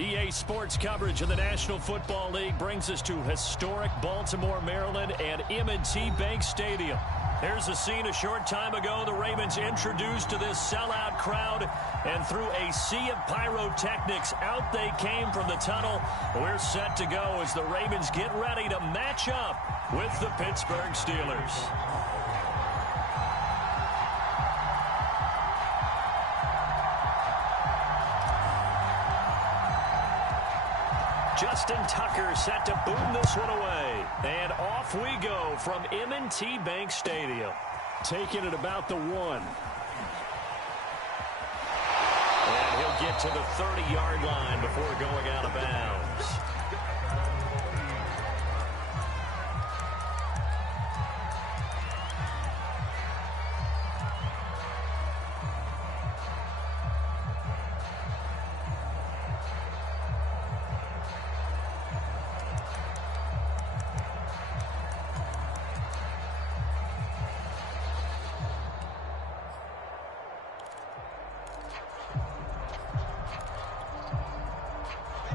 EA Sports coverage of the National Football League brings us to historic Baltimore, Maryland, and M&T Bank Stadium. Here's a scene a short time ago. The Ravens introduced to this sellout crowd, and through a sea of pyrotechnics, out they came from the tunnel. We're set to go as the Ravens get ready to match up with the Pittsburgh Steelers. Justin Tucker set to boom this one away. And off we go from M&T Bank Stadium. Taking it about the 1. And he'll get to the 30-yard line before going out of bounds.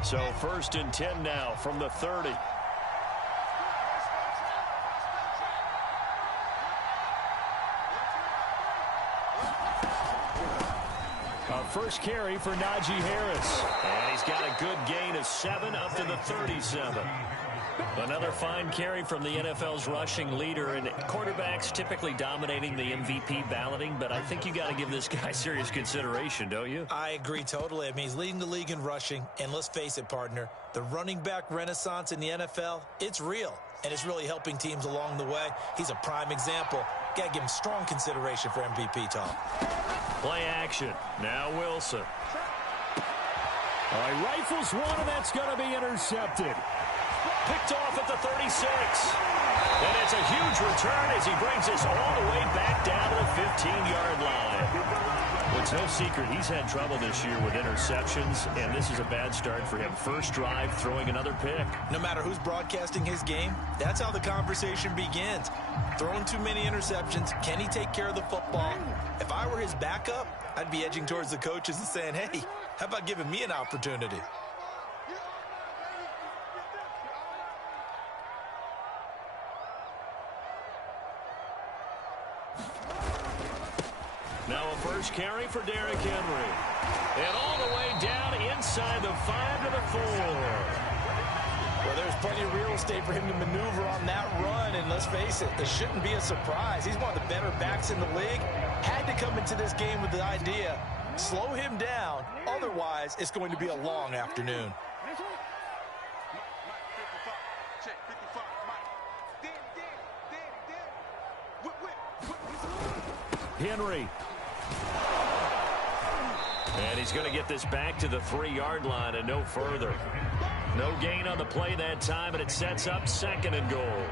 So 1st and 10 now from the 30. First carry for Najee Harris. And he's got a good gain of 7 up to the 37. Another fine carry from the NFL's rushing leader, and quarterbacks typically dominating the MVP balloting, but I think you got to give this guy serious consideration, don't you? I agree totally. I mean, he's leading the league in rushing, and let's face it, partner, the running back renaissance in the NFL, it's real, and it's really helping teams along the way. He's a prime example. Got to give him strong consideration for MVP talk. Play action. Now Wilson. All right, rifles one, and that's going to be intercepted. Picked off at the 36. And it's a huge return as he brings us all the way back down to the 15-yard line. Well, it's no secret he's had trouble this year with interceptions, and this is a bad start for him. First drive, throwing another pick. No matter who's broadcasting his game, that's how the conversation begins. Throwing too many interceptions, can he take care of the football? If I were his backup, I'd be edging towards the coaches and saying, hey, how about giving me an opportunity? Now a first carry for Derrick Henry. And all the way down inside the 5 to the 4. Well, there's plenty of real estate for him to maneuver on that run. And let's face it, this shouldn't be a surprise. He's one of the better backs in the league. Had to come into this game with the idea, slow him down. Otherwise, it's going to be a long afternoon. Henry. And he's going to get this back to the 3-yard line and no further. No gain on the play that time, and it sets up 2nd and goal.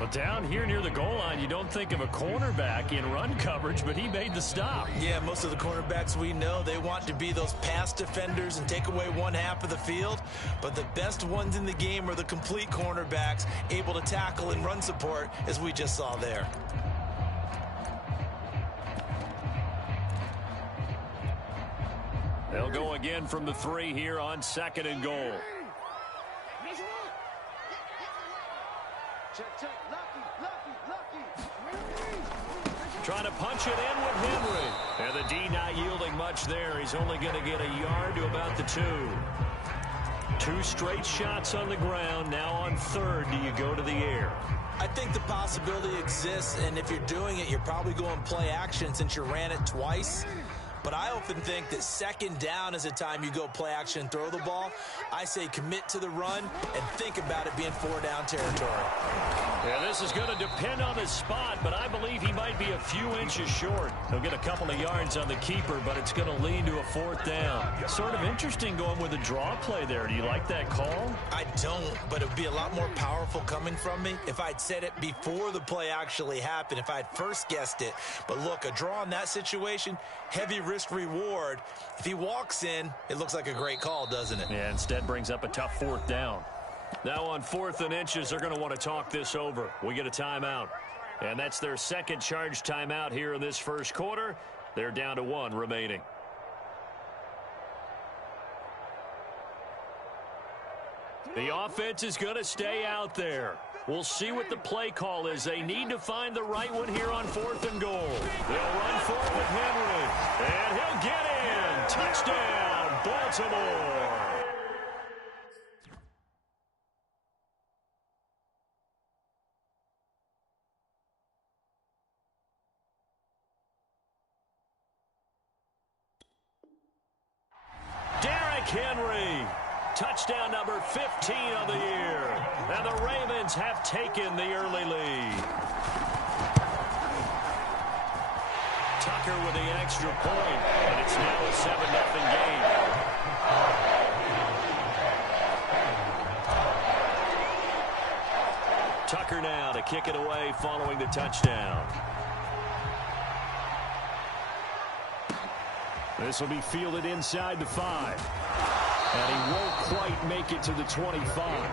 But down here near the goal line, you don't think of a cornerback in run coverage, but he made the stop. Yeah, most of the cornerbacks we know, they want to be those pass defenders and take away one half of the field. But the best ones in the game are the complete cornerbacks, able to tackle and run support, as we just saw there. They'll go again from the 3 here on 2nd and goal. Trying to punch it in with Henry. And the D not yielding much there. He's only going to get a yard to about the 2. 2 straight shots on the ground. Now on 3rd, do you go to the air? I think the possibility exists, and if you're doing it, you're probably going play action since you ran it twice. But I often think that 2nd down is a time you go play action and throw the ball. I say commit to the run and think about it being 4-down territory. Yeah, this is going to depend on his spot, but I believe he might be a few inches short. He'll get a couple of yards on the keeper, but it's going to lead to a 4th down. Sort of interesting going with a draw play there. Do you like that call? I don't, but it would be a lot more powerful coming from me if I'd said it before the play actually happened, if I'd first guessed it. But look, a draw in that situation, heavy risk reward. If he walks in, it looks like a great call, doesn't it? Yeah, instead brings up a tough 4th down. Now on 4th and inches, they're going to want to talk this over. We get a timeout. And that's their 2nd charge timeout here in this 1st quarter. They're down to 1 remaining. The offense is going to stay out there. We'll see what the play call is. They need to find the right one here on 4th and goal. They'll run for it with Henry. And he'll get in. Touchdown, Baltimore. Henry, touchdown number 15 of the year. And the Ravens have taken the early lead. Tucker with the extra point, and it's now a 7-0 game. Tucker now to kick it away following the touchdown. This will be fielded inside the 5. And he won't quite make it to the 25.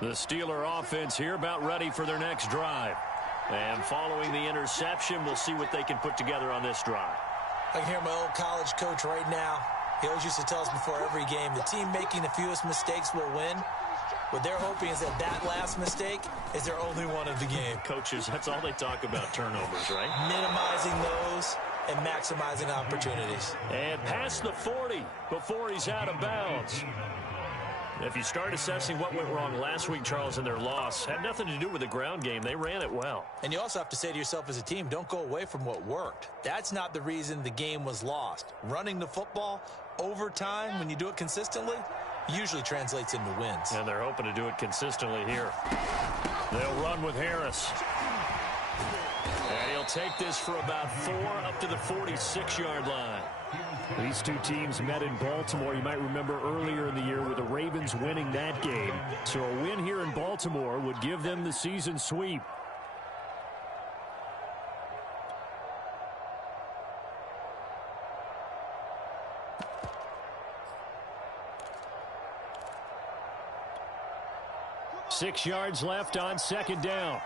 The Steeler offense here about ready for their next drive. And following the interception, we'll see what they can put together on this drive. I can hear my old college coach right now. He always used to tell us before every game, the team making the fewest mistakes will win. What they're hoping is that that last mistake is their only one of the game. Coaches, that's all they talk about, turnovers, right? Minimizing those and maximizing opportunities. And past the 40 before he's out of bounds. If you start assessing what went wrong last week, Charles, in their loss, had nothing to do with the ground game. They ran it well. And you also have to say to yourself as a team, don't go away from what worked. That's not the reason the game was lost. Running the football over time, when you do it consistently, usually translates into wins. And they're hoping to do it consistently here. They'll run with Harris. And he'll take this for about 4 up to the 46-yard line. These two teams met in Baltimore. You might remember earlier in the year with the Ravens winning that game. So a win here in Baltimore would give them the season sweep. Six yards left on second down.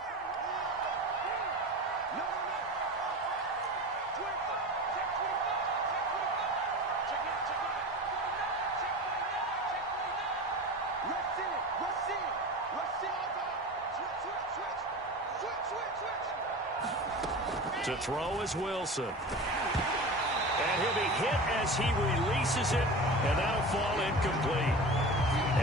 To throw is Wilson. And he'll be hit as he releases it, and that'll fall incomplete.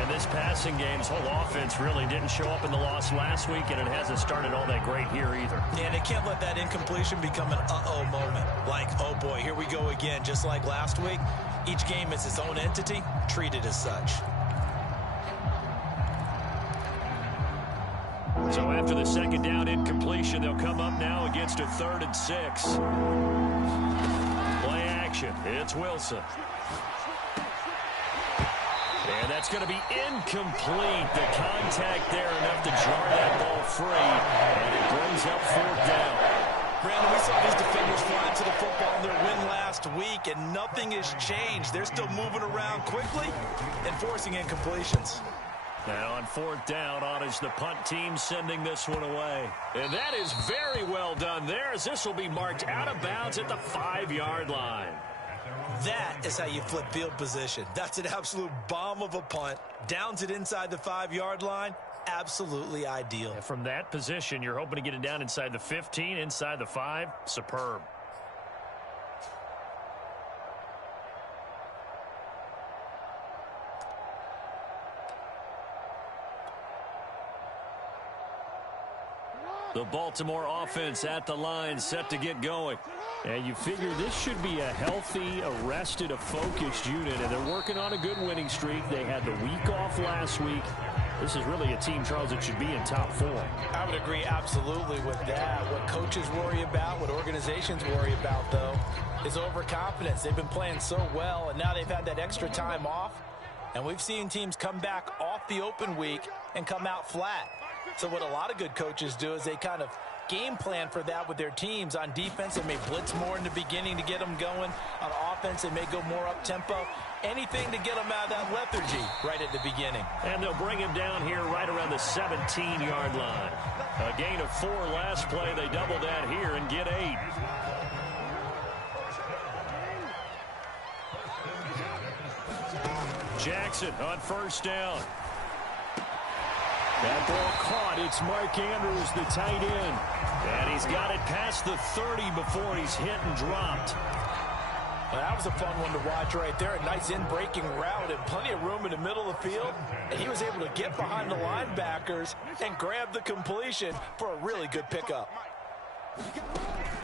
And this passing game's whole offense really didn't show up in the loss last week, and it hasn't started all that great here either. Yeah, and they can't let that incompletion become an uh-oh moment. Like, oh boy, here we go again, just like last week. Each game is its own entity, treated as such. So after the second down incompletion, they'll come up now against a 3rd and 6. Play action. It's Wilson. And that's going to be incomplete. The contact there enough to jar that ball free. And it brings up 4th down. Brandon, we saw these defenders flying to the football in their win last week, and nothing has changed. They're still moving around quickly and forcing incompletions. Now on 4th down, on is the punt team sending this one away. And that is very well done there, as this will be marked out of bounds at the 5-yard line. That is how you flip field position. That's an absolute bomb of a punt. Downs it inside the 5-yard line. Absolutely ideal. And from that position, you're hoping to get it down inside the 15, inside the 5. Superb. The Baltimore offense at the line, set to get going. And you figure this should be a healthy, a rested, a focused unit, and they're working on a good winning streak. They had the week off last week. This is really a team, Charles, that should be in top 4. I would agree absolutely with that. What coaches worry about, what organizations worry about, though, is overconfidence. They've been playing so well, and now they've had that extra time off. And we've seen teams come back off the open week and come out flat. So what a lot of good coaches do is they kind of game plan for that with their teams. On defense, they may blitz more in the beginning to get them going. On offense, they may go more up-tempo. Anything to get them out of that lethargy right at the beginning. And they'll bring him down here right around the 17-yard line. A gain of 4 last play. They double that here and get 8. Jackson on first down. That ball caught. It's Mark Andrews, the tight end. And he's got it past the 30 before he's hit and dropped. Well, that was a fun one to watch right there. A nice in-breaking route and plenty of room in the middle of the field. And he was able to get behind the linebackers and grab the completion for a really good pickup.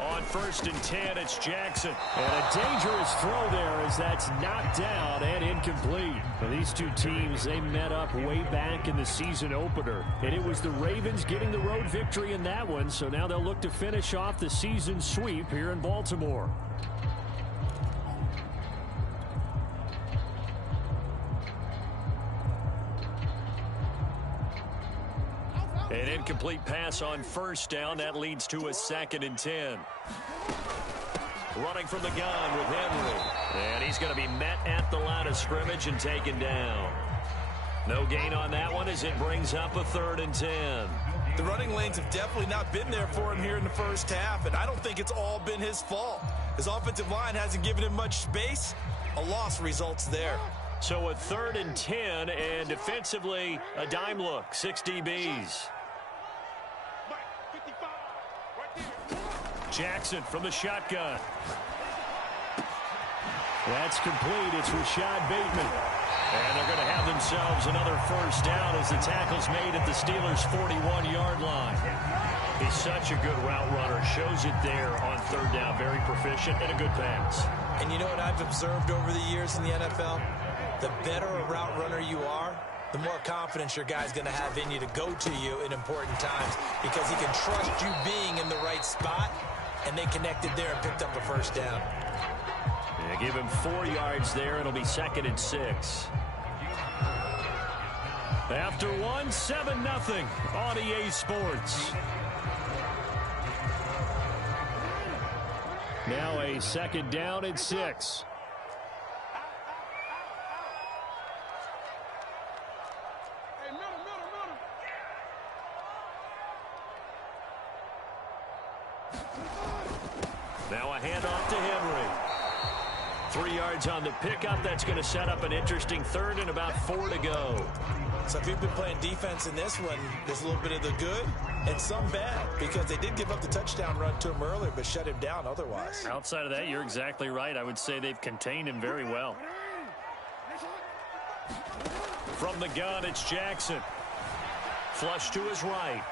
On first and 10, it's Jackson. And a dangerous throw there as that's knocked down and incomplete. Well, these two teams, they met up way back in the season opener. And it was the Ravens getting the road victory in that one. So now they'll look to finish off the season sweep here in Baltimore. An incomplete pass on first down. That leads to a 2nd and 10. Running from the gun with Henry. And he's going to be met at the line of scrimmage and taken down. No gain on that one as it brings up a 3rd and 10. The running lanes have definitely not been there for him here in the first half, and I don't think it's all been his fault. His offensive line hasn't given him much space. A loss results there. So a 3rd and 10, and defensively, a dime look, 6 DBs. Jackson from the shotgun. That's complete. It's Rashad Bateman. And they're going to have themselves another first down as the tackle's made at the Steelers' 41-yard line. He's such a good route runner. Shows it there on 3rd down. Very proficient and a good pass. And you know what I've observed over the years in the NFL? The better a route runner you are, the more confidence your guy's going to have in you to go to you in important times because he can trust you being in the right spot, and they connected there and picked up a first down. Yeah, give him 4 yards there. It'll be 2nd and 6. After one, 7-0 on EA Sports. Now a 2nd down and 6. Now a handoff to Henry. 3 yards on the pickup. That's going to set up an interesting 3rd and about 4 to go. So if you've been playing defense in this one, there's a little bit of the good and some bad because they did give up the touchdown run to him earlier but shut him down otherwise. Outside of that, you're exactly right. I would say they've contained him very well. From the gun, it's Jackson. Flush to his right.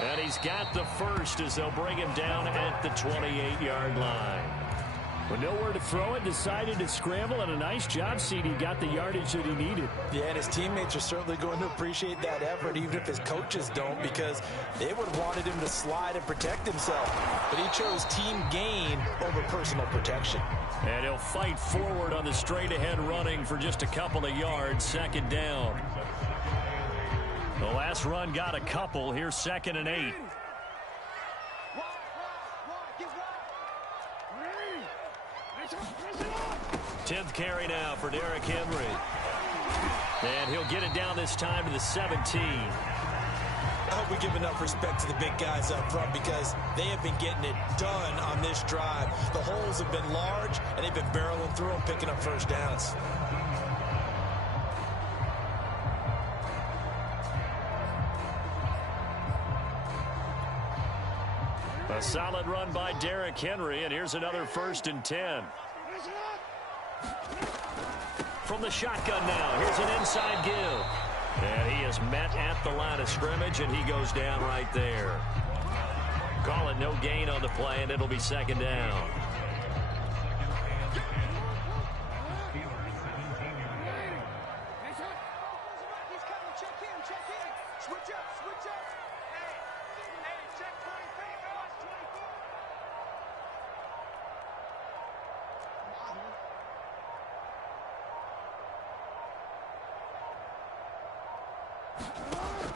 And he's got the first as they'll bring him down at the 28-yard line. With nowhere to throw it, decided to scramble, and a nice job, CD. Got the yardage that he needed. Yeah, and his teammates are certainly going to appreciate that effort, even if his coaches don't, because they would have wanted him to slide and protect himself. But he chose team gain over personal protection. And he'll fight forward on the straight-ahead running for just a couple of yards, 2nd down. The last run got a couple. Here's 2nd and 8. 10th carry now for Derrick Henry. And he'll get it down this time to the 17. I hope we give enough respect to the big guys up front because they have been getting it done on this drive. The holes have been large, and they've been barreling through them, picking up first downs. A solid run by Derrick Henry, and here's another 1st and 10. From the shotgun now, here's an inside give. And he is met at the line of scrimmage, and he goes down right there. Call it no gain on the play, and it'll be 2nd down.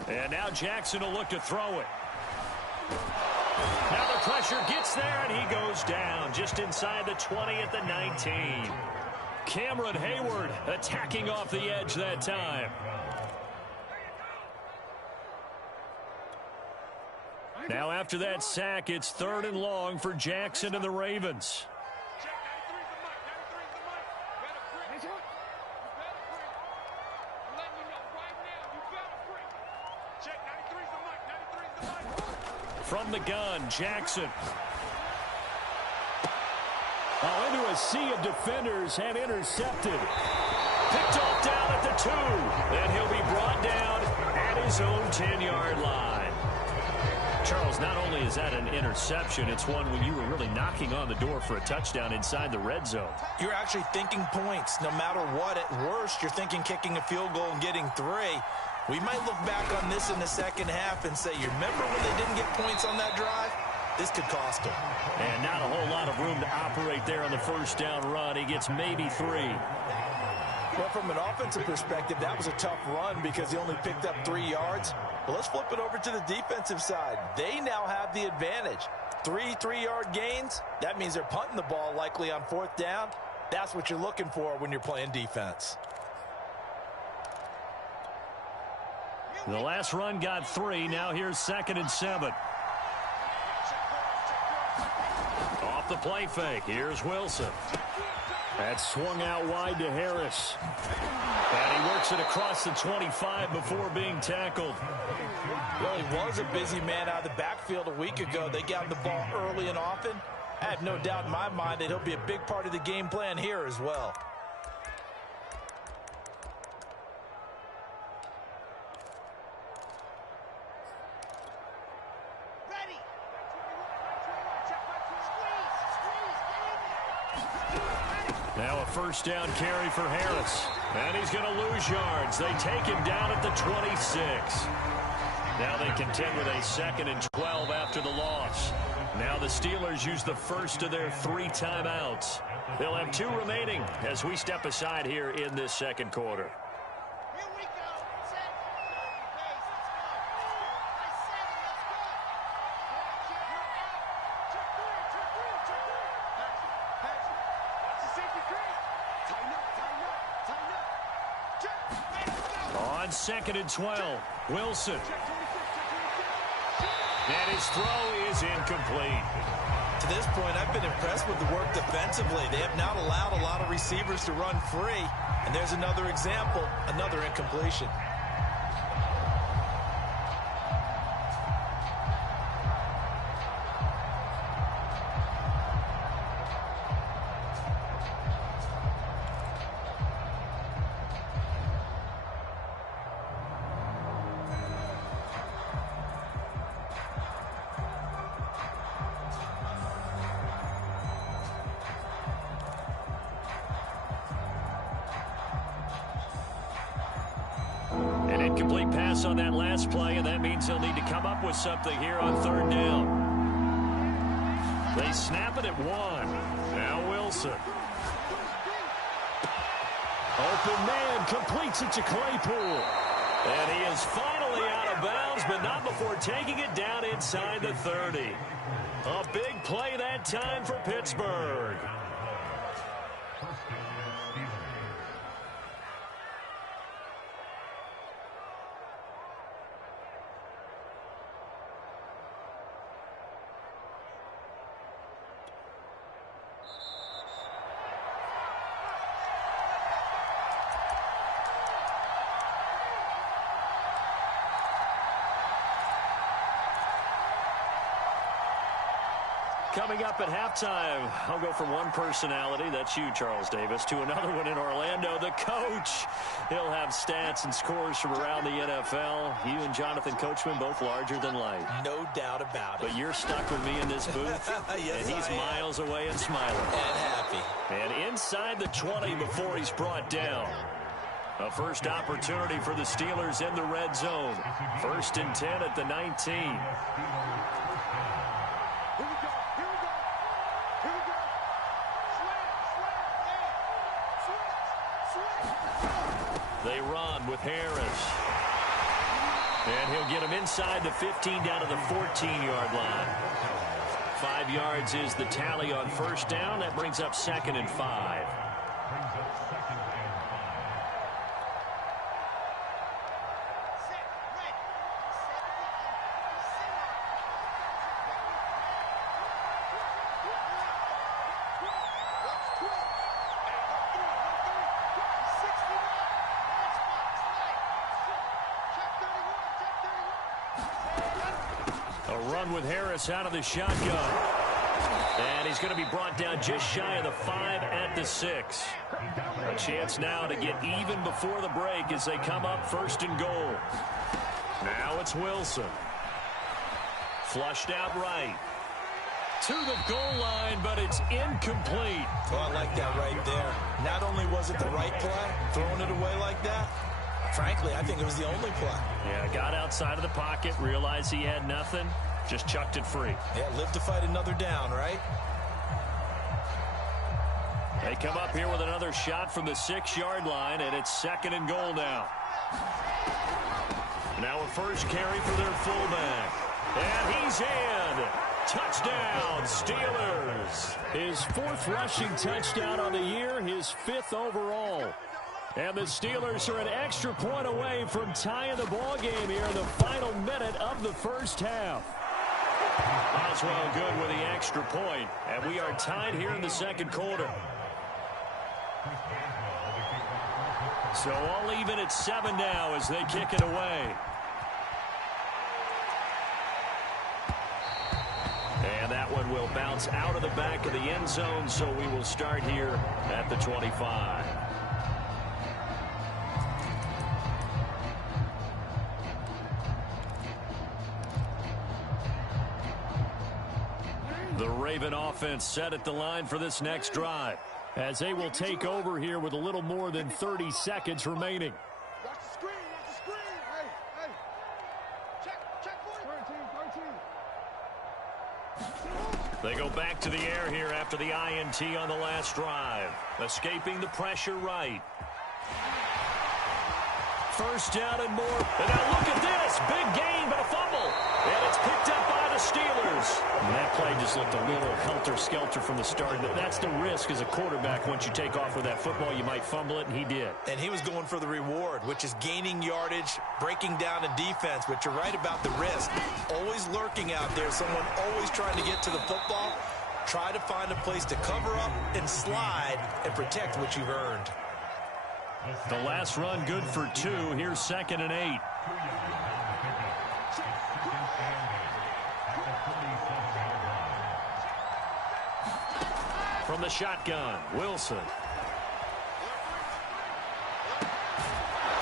And now Jackson will look to throw it. Now the pressure gets there, and he goes down just inside the 20 at the 19. Cameron Hayward attacking off the edge that time. Now after that sack, it's 3rd and long for Jackson and the Ravens. From the gun, Jackson. Into a sea of defenders and intercepted. Picked off down at the 2. And he'll be brought down at his own 10-yard line. Charles, not only is that an interception, it's one when you were really knocking on the door for a touchdown inside the red zone. You're actually thinking points. No matter what, at worst, you're thinking kicking a field goal and getting 3. We might look back on this in the second half and say, you remember when they didn't get points on that drive? This could cost him. And not a whole lot of room to operate there on the first down run. He gets maybe 3. Well, from an offensive perspective, that was a tough run because he only picked up 3 yards. But let's flip it over to the defensive side. They now have the advantage. 3 3-yard gains. That means they're punting the ball likely on 4th down. That's what you're looking for when you're playing defense. The last run got 3. Now here's 2nd and 7. Off the play fake. Here's Wilson. That's swung out wide to Harris. And he works it across the 25 before being tackled. Well, he was a busy man out of the backfield a week ago. They got him the ball early and often. I have no doubt in my mind that he'll be a big part of the game plan here as well. Now a first down carry for Harris. And he's going to lose yards. They take him down at the 26. Now they contend with a 2nd and 12 after the loss. Now the Steelers use the first of their 3 timeouts. They'll have 2 remaining as we step aside here in this second quarter. On 2nd and 12, Wilson. And his throw is incomplete. To this point, I've been impressed with the work defensively. They have not allowed a lot of receivers to run free. And there's another example, another incompletion. Incomplete pass on that last play, and that means he'll need to come up with something here on 3rd down. They snap it at 1. Now Wilson. Open man completes it to Claypool. And he is finally out of bounds, but not before taking it down inside the 30. A big play that time for Pittsburgh. Coming up at halftime, I'll go from one personality, that's you, Charles Davis, to another one in Orlando, the coach. He'll have stats and scores from around the NFL. You and Jonathan Coachman, both larger than life. No doubt about it. But you're stuck with me in this booth, yes, and he's miles away and smiling. And happy. And inside the 20 before he's brought down. A first opportunity for the Steelers in the red zone. 1st and 10 at the 19. They run with Harris. And he'll get him inside the 15 down to the 14-yard line. 5 yards is the tally on first down. That brings up 2nd and 5. With Harris out of the shotgun. And he's going to be brought down just shy of the 5 at the 6. A chance now to get even before the break as they come up 1st and goal. Now it's Wilson. Flushed out right. To the goal line, but it's incomplete. Well, I like that right there. Not only was it the right play, throwing it away like that, frankly, I think it was the only play. Yeah, got outside of the pocket, realized he had nothing. Just chucked it free. Yeah, live to fight another down, right? They come up here with another shot from the 6-yard line, and it's 2nd and goal now. Now a first carry for their fullback. And he's in. Touchdown, Steelers. His 4th rushing touchdown on the year, his 5th overall. And the Steelers are an extra point away from tying the ball game here in the final minute of the first half. Boswell good with the extra point, and we are tied here in the 2nd quarter. So all even at 7 now as they kick it away. And that one will bounce out of the back of the end zone, so we will start here at the 25. The Raven offense set at the line for this next drive, as they will take over here with a little more than 30 seconds remaining. Watch the screen, watch the screen. Hey. Check for it. They go back to the air here after the INT on the last drive. Escaping the pressure right. First down and more. And now look at this. Big gain, but a fumble. And it's picked up by the Steelers. And that play just looked a little helter-skelter from the start. That's the risk as a quarterback. Once you take off with that football, you might fumble it, and he did. And he was going for the reward, which is gaining yardage, breaking down a defense. But you're right about the risk. Always lurking out there. Someone always trying to get to the football. Try to find a place to cover up and slide and protect what you've earned. The last run good for 2. Here's 2nd and 8. From the shotgun, Wilson.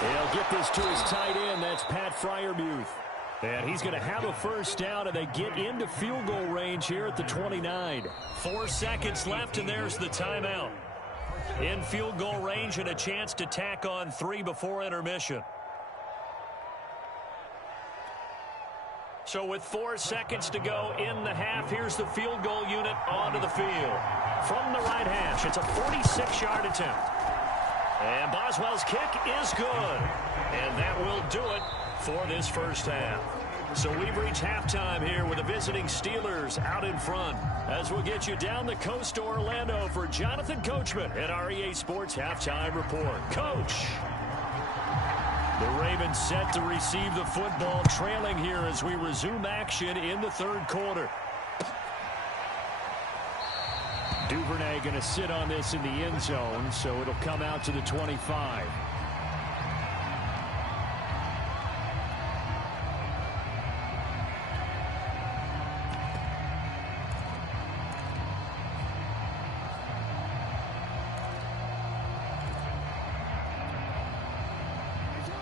He'll get this to his tight end. That's Pat Freiermuth. And he's going to have a first down, and they get into field goal range here at the 29. 4 seconds left, and there's the timeout. In field goal range and a chance to tack on 3 before intermission. So with 4 seconds to go in the half, here's the field goal unit onto the field. From the right hash, it's a 46-yard attempt. And Boswell's kick is good. And that will do it for this first half. So we've reached halftime here with the visiting Steelers out in front. As we'll get you down the coast to Orlando for Jonathan Coachman at our EA Sports Halftime Report. Coach! The Ravens set to receive the football, trailing here as we resume action in the 3rd quarter. Duvernay going to sit on this in the end zone, so it'll come out to the 25.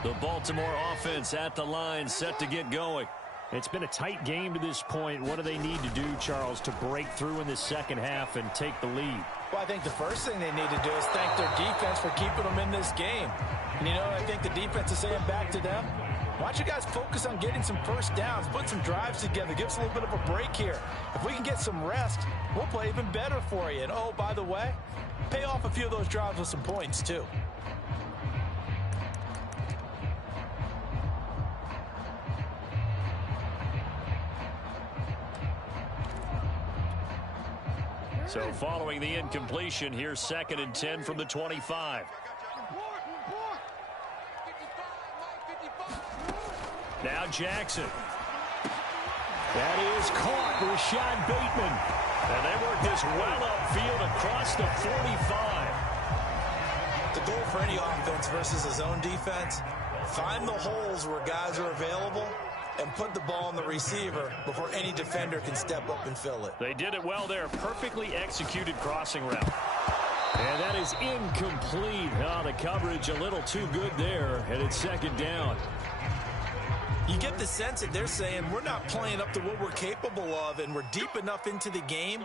The Baltimore offense at the line, set to get going. It's been a tight game to this point. What do they need to do, Charles, to break through in the second half and take the lead? Well, I think the first thing they need to do is thank their defense for keeping them in this game. And, you know, I think the defense is saying back to them, why don't you guys focus on getting some first downs, put some drives together, give us a little bit of a break here. If we can get some rest, we'll play even better for you. And, oh, by the way, pay off a few of those drives with some points, too. So following the incompletion, here's 2nd and 10 from the 25. Now Jackson. That is caught. Rashad Bateman. And they work this well upfield across the 45. The goal for any offense versus his own defense, find the holes where guys are available and put the ball on the receiver before any defender can step up and fill it. They did it well there. Perfectly executed crossing route. And that is incomplete. Oh, the coverage a little too good there, and it's 2nd down. You get the sense that they're saying we're not playing up to what we're capable of, and we're deep enough into the game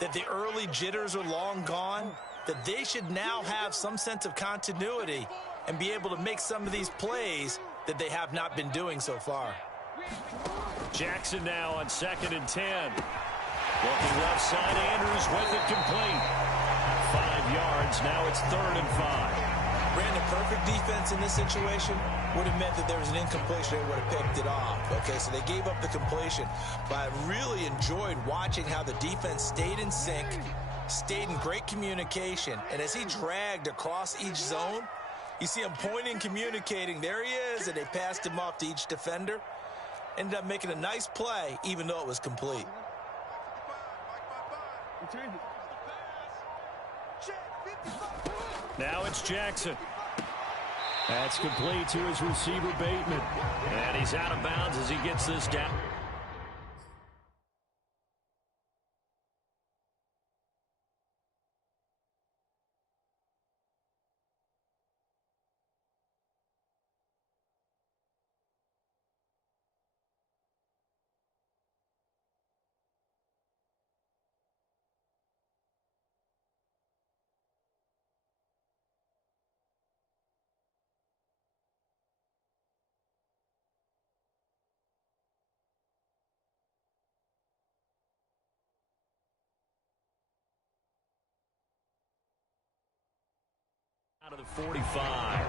that the early jitters are long gone, that they should now have some sense of continuity and be able to make some of these plays that they have not been doing so far. Jackson now on 2nd and 10. Looking left side, Andrews with it complete. 5 yards, now it's 3rd and 5. Brandon, perfect defense in this situation would have meant that there was an incompletion. They would have picked it off. Okay, so they gave up the completion. But I really enjoyed watching how the defense stayed in sync, stayed in great communication. And as he dragged across each zone, you see him pointing, communicating. There he is, and they passed him off to each defender. Ended up making a nice play, even though it was complete. Now it's Jackson. That's complete to his receiver, Bateman. And he's out of bounds as he gets this down. Out of the 45.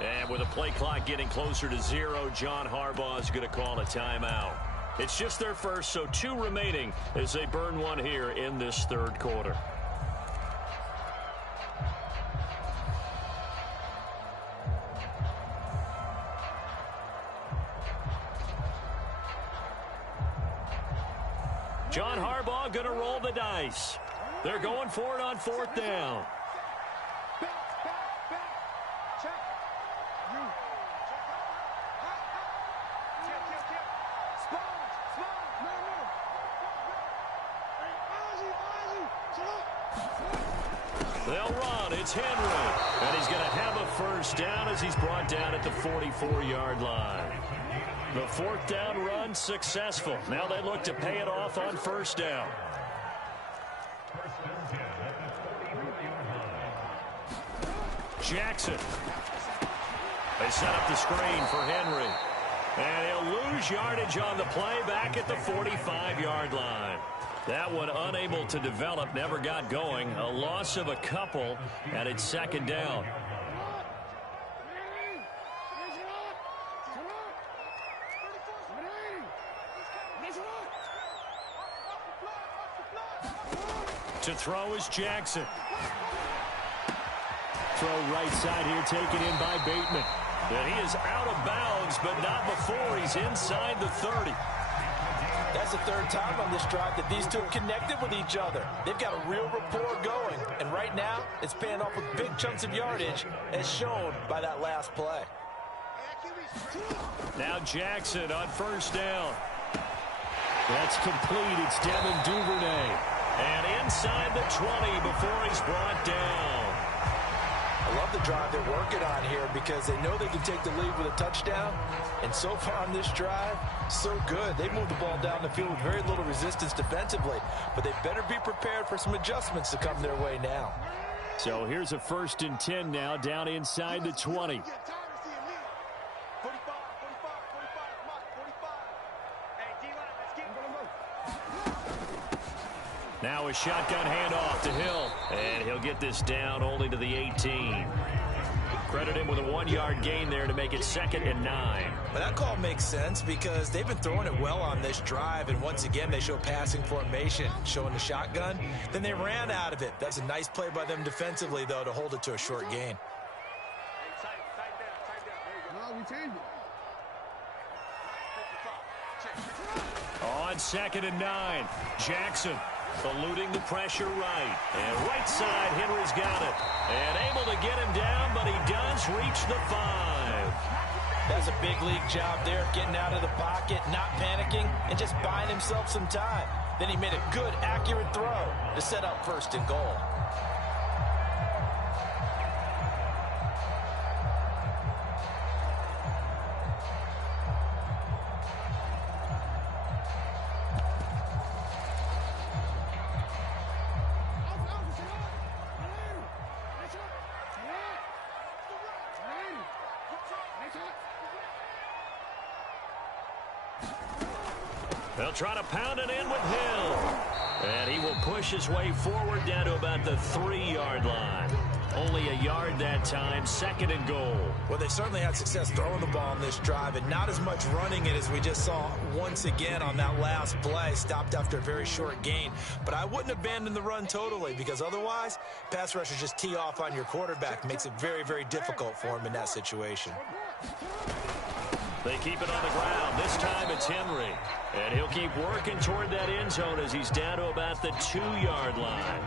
And with the play clock getting closer to 0, John Harbaugh is going to call a timeout. It's just their first, so 2 remaining as they burn one here in this 3rd quarter. John Harbaugh going to roll the dice. They're going for it on 4th down. They'll run. It's Henry. And he's going to have a 1st down as he's brought down at the 44-yard line. The 4th down run successful. Now they look to pay it off on 1st down. Jackson. They set up the screen for Henry. And he'll lose yardage on the play back at the 45-yard line. That one unable to develop, never got going. A loss of a couple, and it's 2nd down. To throw is Jackson. Throw right side here, taken in by Bateman. And he is out of bounds, but not before he's inside the 30. That's the 3rd time on this drive that these two have connected with each other. They've got a real rapport going. And right now, it's paying off with big chunks of yardage, as shown by that last play. Now Jackson on 1st down. That's complete. It's Devin Duvernay. And inside the 20 before he's brought down. I love the drive they're working on here because they know they can take the lead with a touchdown. And so far on this drive, so good. They moved the ball down the field with very little resistance defensively. But they better be prepared for some adjustments to come their way now. So here's a 1st and 10 now, down inside the 20. Now a shotgun handoff to Hill. And he'll get this down only to the 18. Credit him with a 1-yard gain there to make it 2nd and 9. But that call makes sense because they've been throwing it well on this drive. And once again, they show passing formation, showing the shotgun. Then they ran out of it. That's a nice play by them defensively, though, to hold it to a short gain. On 2nd and 9, Jackson eluding the pressure right. And right side, Henry's got it. And able to get him down, but he does reach the 5. That's a big league job there, getting out of the pocket, not panicking, and just buying himself some time. Then he made a good, accurate throw to set up 1st and goal. They'll try to pound it in with Hill. And he will push his way forward down to about the 3-yard line. Only a yard that time, 2nd and goal. Well, they certainly had success throwing the ball on this drive and not as much running it as we just saw once again on that last play. Stopped after a very short gain. But I wouldn't abandon the run totally because otherwise, pass rushers just tee off on your quarterback. Makes it very, very difficult for him in that situation. They keep it on the ground. This time it's Henry. And he'll keep working toward that end zone as he's down to about the 2-yard line.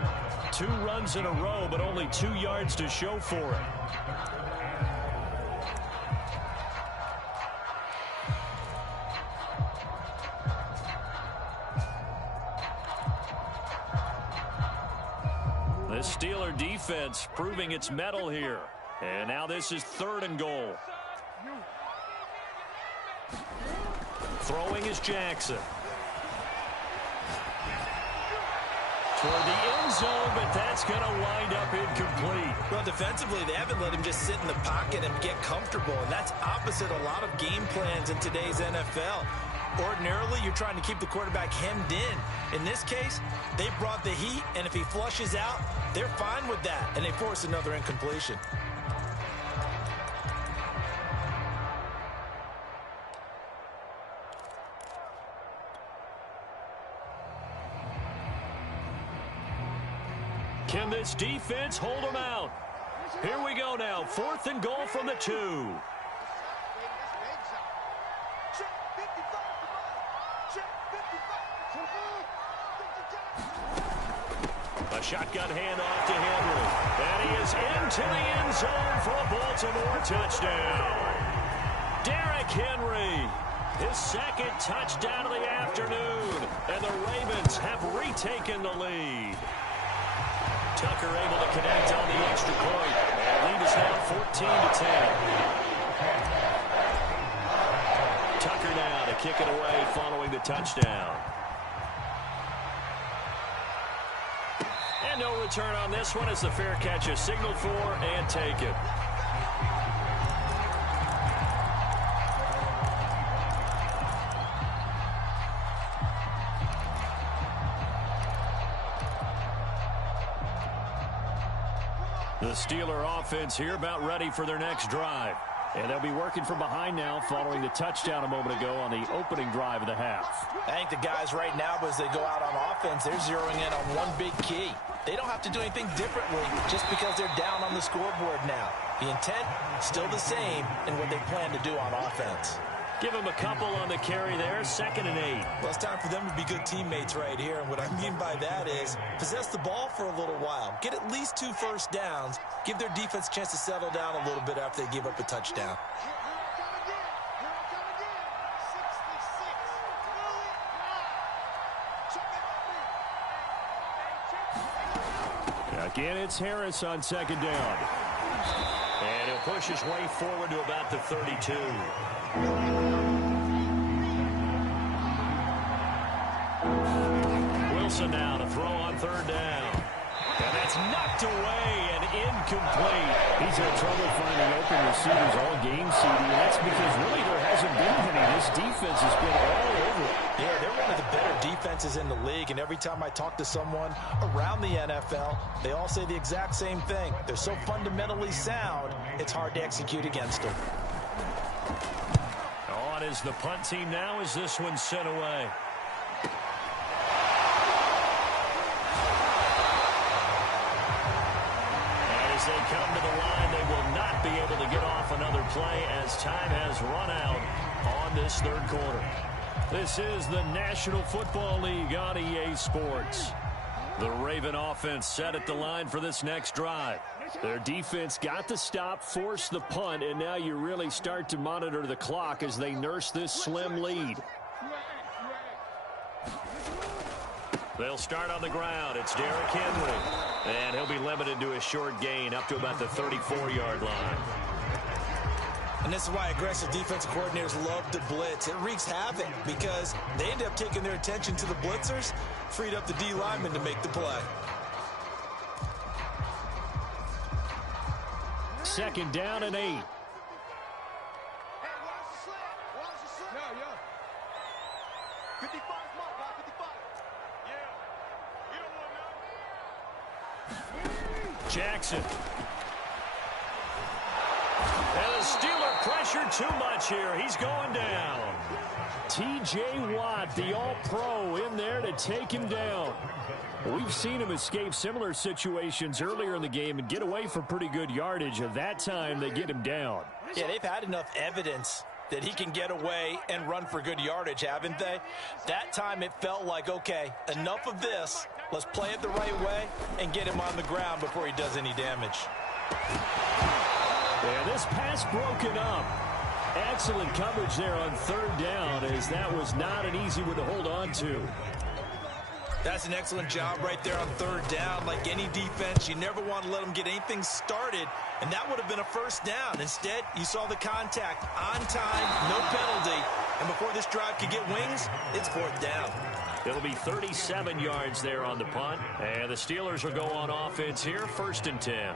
2 runs in a row, but only 2 yards to show for it. The Steeler defense proving its mettle here. And now this is 3rd and goal. Throwing is Jackson. Toward the end zone, but that's going to wind up incomplete. Well, defensively, they haven't let him just sit in the pocket and get comfortable, and that's opposite a lot of game plans in today's NFL. Ordinarily, you're trying to keep the quarterback hemmed in. In this case, they brought the heat, and if he flushes out, they're fine with that, and they force another incompletion. Can this defense hold them out? Here we go now. 4th and goal from the 2. A shotgun handoff to Henry. And he is into the end zone for a Baltimore touchdown. Derrick Henry, his 2nd touchdown of the afternoon. And the Ravens have retaken the lead. Tucker able to connect on the extra point. And lead is now 14-10. Tucker now to kick it away following the touchdown. And no return on this one as the fair catch is signaled for and taken. The Steeler offense here about ready for their next drive. And they'll be working from behind now following the touchdown a moment ago on the opening drive of the half. I think the guys right now, as they go out on offense, they're zeroing in on one big key. They don't have to do anything differently just because they're down on the scoreboard now. The intent, still the same in what they plan to do on offense. Give them a couple on the carry there, 2nd and 8. Well, it's time for them to be good teammates right here. And what I mean by that is possess the ball for a little while. Get at least 2 first downs. Give their defense a chance to settle down a little bit after they give up a touchdown. Again, it's Harris on 2nd down. And he'll push his way forward to about the 32. Wilson now to throw on third down. And that's knocked away and incomplete. He's had trouble finding open receivers all game, CD, and that's because really there hasn't been any. This defense has been all over it. Yeah, they're one of the better defenses in the league, and every time I talk to someone around the NFL, they all say the exact same thing. They're so fundamentally sound, it's hard to execute against them. On is the punt team now as this one's sent away. As they come to the line, they will not be able to get off another play as time has run out on this third quarter. This is the National Football League on EA Sports. The Raven offense set at the line for this next drive. Their defense got the stop, forced the punt, and now you really start to monitor the clock as they nurse this slim lead. They'll start on the ground. It's Derrick Henry. And he'll be limited to a short gain up to about the 34-yard line. And this is why aggressive defensive coordinators love to blitz. It wreaks havoc because they end up taking their attention to the blitzers, freed up the D lineman to make the play. Second down and 8. Hey, watch the slant. Watch the slant. Yeah. 55 mark, 55. Yeah. You don't want none. Jackson. And the Steeler pressure too much here. He's going down. T.J. Watt, the All-Pro, in there to take him down. We've seen him escape similar situations earlier in the game and get away for pretty good yardage. At that time, they get him down. Yeah, they've had enough evidence that he can get away and run for good yardage, haven't they? That time it felt like, okay, enough of this. Let's play it the right way and get him on the ground before he does any damage. And this pass broken up. Excellent coverage there on third down, as that was not an easy one to hold on to. That's an excellent job right there on third down. Like any defense, you never want to let them get anything started, and that would have been a first down. Instead, you saw the contact on time, no penalty, and before this drive could get wings, it's fourth down. It'll be 37 yards there on the punt, and the Steelers will go on offense here, 1st and 10.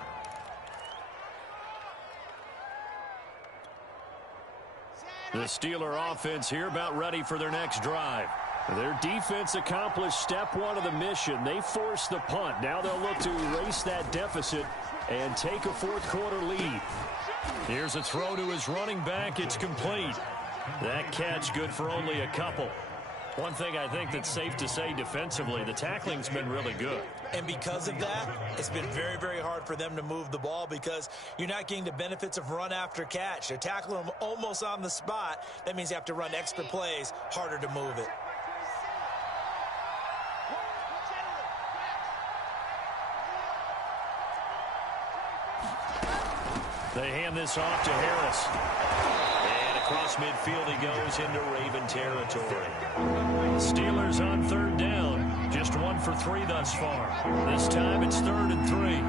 The Steeler offense here about ready for their next drive. Their defense accomplished step one of the mission. They forced the punt. Now they'll look to erase that deficit and take a fourth quarter lead. Here's a throw to his running back. It's complete. That catch good for only a couple. One thing I think that's safe to say defensively, the tackling's been really good. And because of that, it's been very, very hard for them to move the ball because you're not getting the benefits of run after catch. They're tackling them almost on the spot. That means you have to run extra plays, harder to move it. They hand this off to Harris. And across midfield he goes into Raven territory. Steelers on third down. Just 1 for 3 thus far. This time it's 3rd and 3.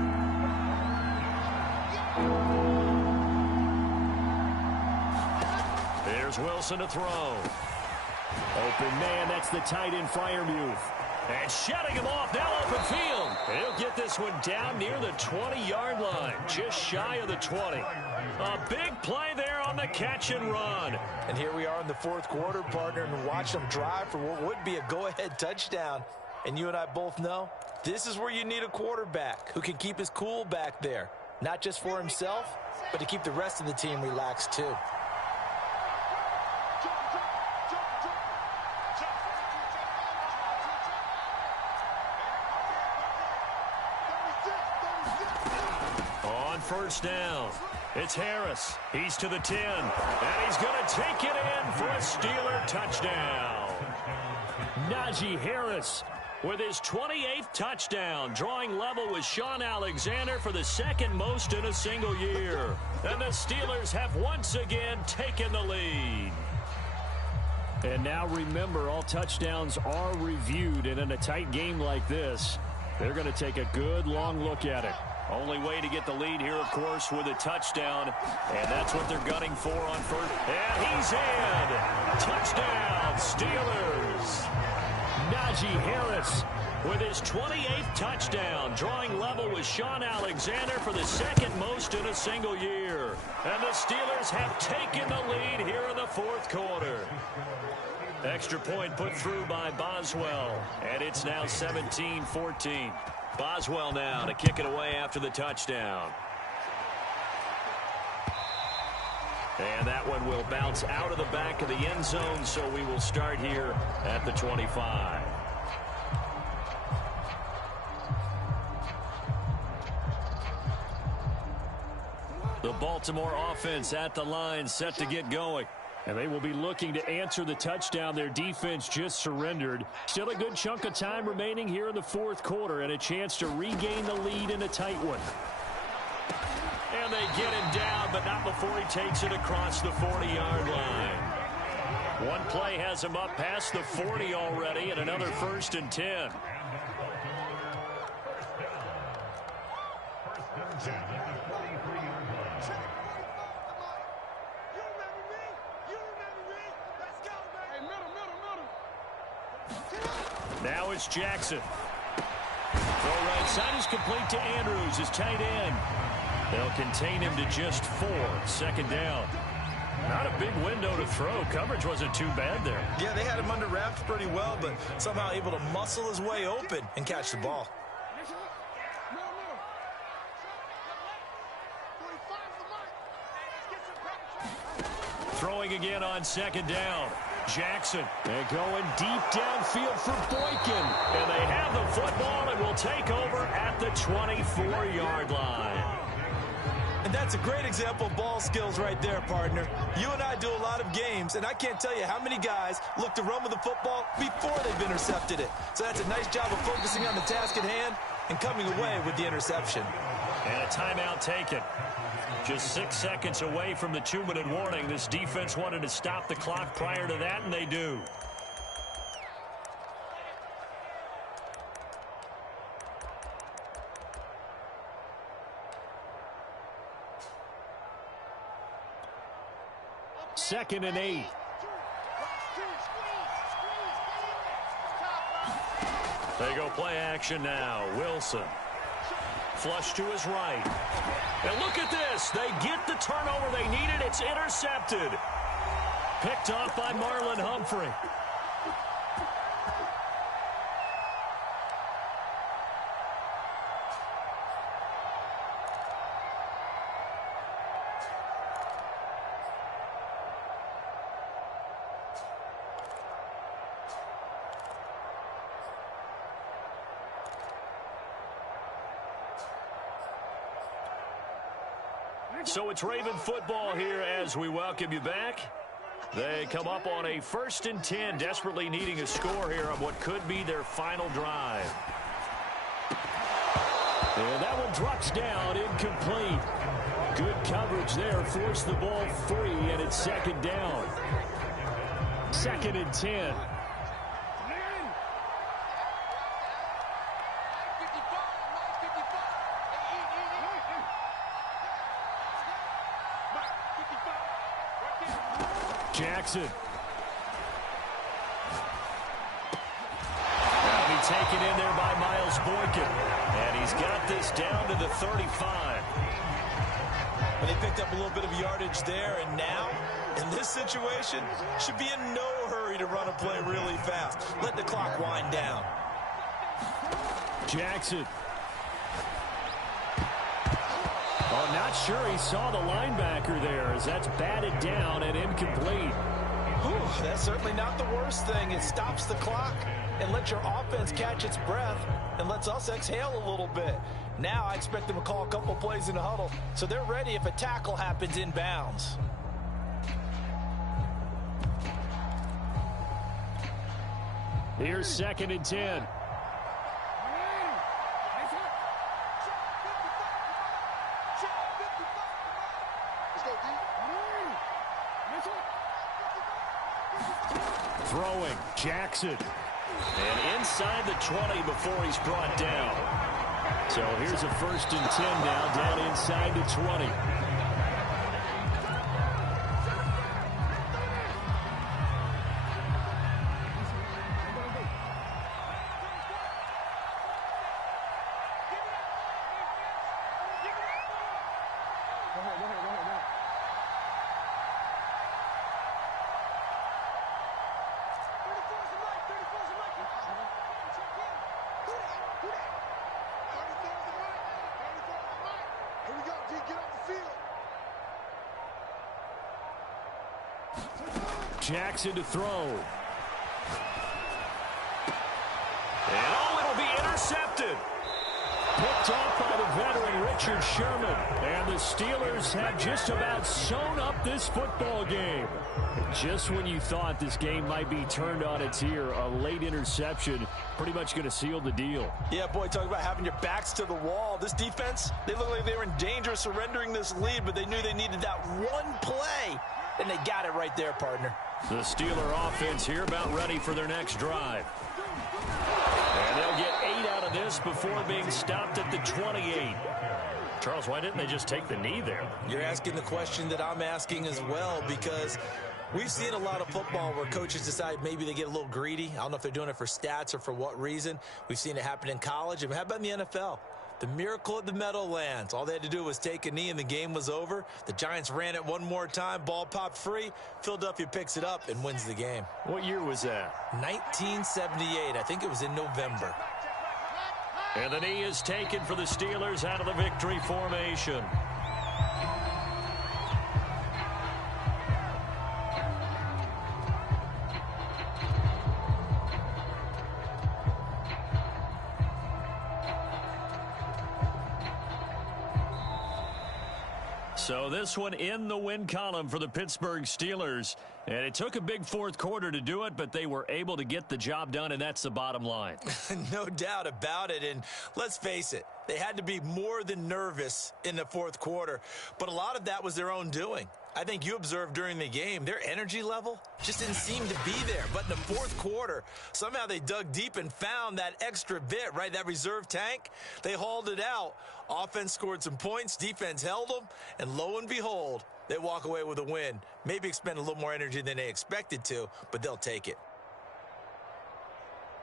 There's Wilson to throw. Open man, that's the tight end Freiermuth. And shutting him off, now open field. He'll get this one down near the 20-yard line, just shy of the 20. A big play there on the catch and run. And here we are in the fourth quarter, partner, and watch them drive for what would be a go-ahead touchdown. And you and I both know this is where you need a quarterback who can keep his cool back there, not just for himself, but to keep the rest of the team relaxed too. First down. It's Harris. He's to the 10. And he's going to take it in for a Steeler touchdown. Najee Harris with his 28th touchdown, drawing level with Sean Alexander for the second most in a single year. And the Steelers have once again taken the lead. And now remember, all touchdowns are reviewed, and in a tight game like this, They're going to take a good long look at it. Only way to get the lead here, of course, with a touchdown. And that's what they're gunning for on first. And he's in. Touchdown, Steelers. Najee Harris with his 28th touchdown, drawing level with Sean Alexander for the second most in a single year. And the Steelers have taken the lead here in the fourth quarter. Extra point put through by Boswell, and it's now 17-14. Boswell now to kick it away after the touchdown. And that one will bounce out of the back of the end zone, so we will start here at the 25. The Baltimore offense at the line, set to get going. And they will be looking to answer the touchdown their defense just surrendered. Still a good chunk of time remaining here in the fourth quarter and a chance to regain the lead in a tight one. And they get him down, but not before he takes it across the 40-yard line. One play has him up past the 40 already, and another 1st and 10. Now it's Jackson. Throw right side is complete to Andrews, his tight end. They'll contain him to just 4. 2nd down. Not a big window to throw. Coverage wasn't too bad there. Yeah, they had him under wraps pretty well, but somehow able to muscle his way open and catch the ball. Throwing again on 2nd down. Jackson. And going deep downfield for Boykin. And they have the football and will take over at the 24-yard line. And that's a great example of ball skills right there, partner. You and I do a lot of games, and I can't tell you how many guys look to run with the football before they've intercepted it. So that's a nice job of focusing on the task at hand and coming away with the interception. And a timeout taken. Just 6 seconds away from the 2-minute warning. This defense wanted to stop the clock prior to that, and they do. Second and 8. They go play action now. Wilson. Flush to his right. And look at this. They get the turnover they needed. It's intercepted. Picked off by Marlon Humphrey. So it's Raven football here as we welcome you back. They come up on a 1st and 10, desperately needing a score here on what could be their final drive. And that one drops down, incomplete. Good coverage there, forced the ball free, and it's 2nd down. 2nd and 10. Jackson. That'll be taken in there by Miles Boykin. And he's got this down to the 35. And they picked up a little bit of yardage there, and now, in this situation, should be in no hurry to run a play really fast. Let the clock wind down. Jackson. Oh, not sure he saw the linebacker there as that's batted down and incomplete. Whew, that's certainly not the worst thing. It stops the clock and lets your offense catch its breath and lets us exhale a little bit. Now I expect them to call a couple plays in the huddle so they're ready if a tackle happens inbounds. Here's 2nd and 10. Throwing, Jackson. And inside the 20 before he's brought down. So here's a 1st and 10 now, down inside the 20. Jackson to throw. And it'll be intercepted. Picked off by the veteran Richard Sherman. And the Steelers have just about sewn up this football game. Just when you thought this game might be turned on its ear, a late interception pretty much going to seal the deal. Yeah, boy, talk about having your backs to the wall. This defense, they look like they were in danger of surrendering this lead, but they knew they needed that one play, and they got it right there, partner. The Steeler offense here about ready for their next drive. And they'll get 8 out of this before being stopped at the 28. Charles, why didn't they just take the knee there? You're asking the question that I'm asking as well, because we've seen a lot of football where coaches decide maybe they get a little greedy. I don't know if they're doing it for stats or for what reason. We've seen it happen in college. And how about in the NFL? The miracle at the Meadowlands. All they had to do was take a knee and the game was over. The Giants ran it one more time. Ball popped free. Philadelphia picks it up and wins the game. What year was that? 1978. I think it was in November. And the knee is taken for the Steelers out of the victory formation. So this one in the win column for the Pittsburgh Steelers. And it took a big fourth quarter to do it, but they were able to get the job done, and that's the bottom line. No doubt about it. And let's face it, they had to be more than nervous in the fourth quarter. But a lot of that was their own doing. I think you observed during the game, their energy level just didn't seem to be there. But in the fourth quarter, somehow they dug deep and found that extra bit, right? That reserve tank. They hauled it out. Offense scored some points. Defense held them. And lo and behold, they walk away with a win. Maybe expend a little more energy than they expected to, but they'll take it.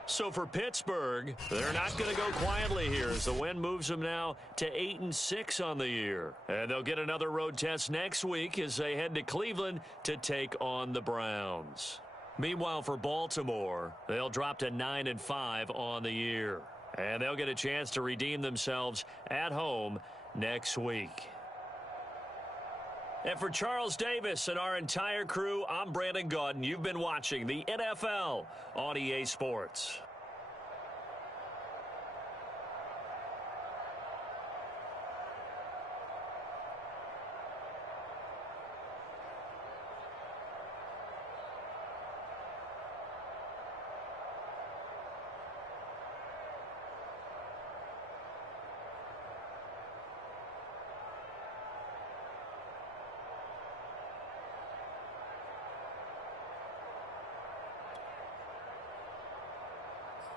So for Pittsburgh, they're not going to go quietly here as the win moves them now to 8-6 on the year. And they'll get another road test next week as they head to Cleveland to take on the Browns. Meanwhile, for Baltimore, they'll drop to 9-5 on the year. And they'll get a chance to redeem themselves at home next week. And for Charles Davis and our entire crew, I'm Brandon Gaudin. You've been watching the NFL on EA Sports.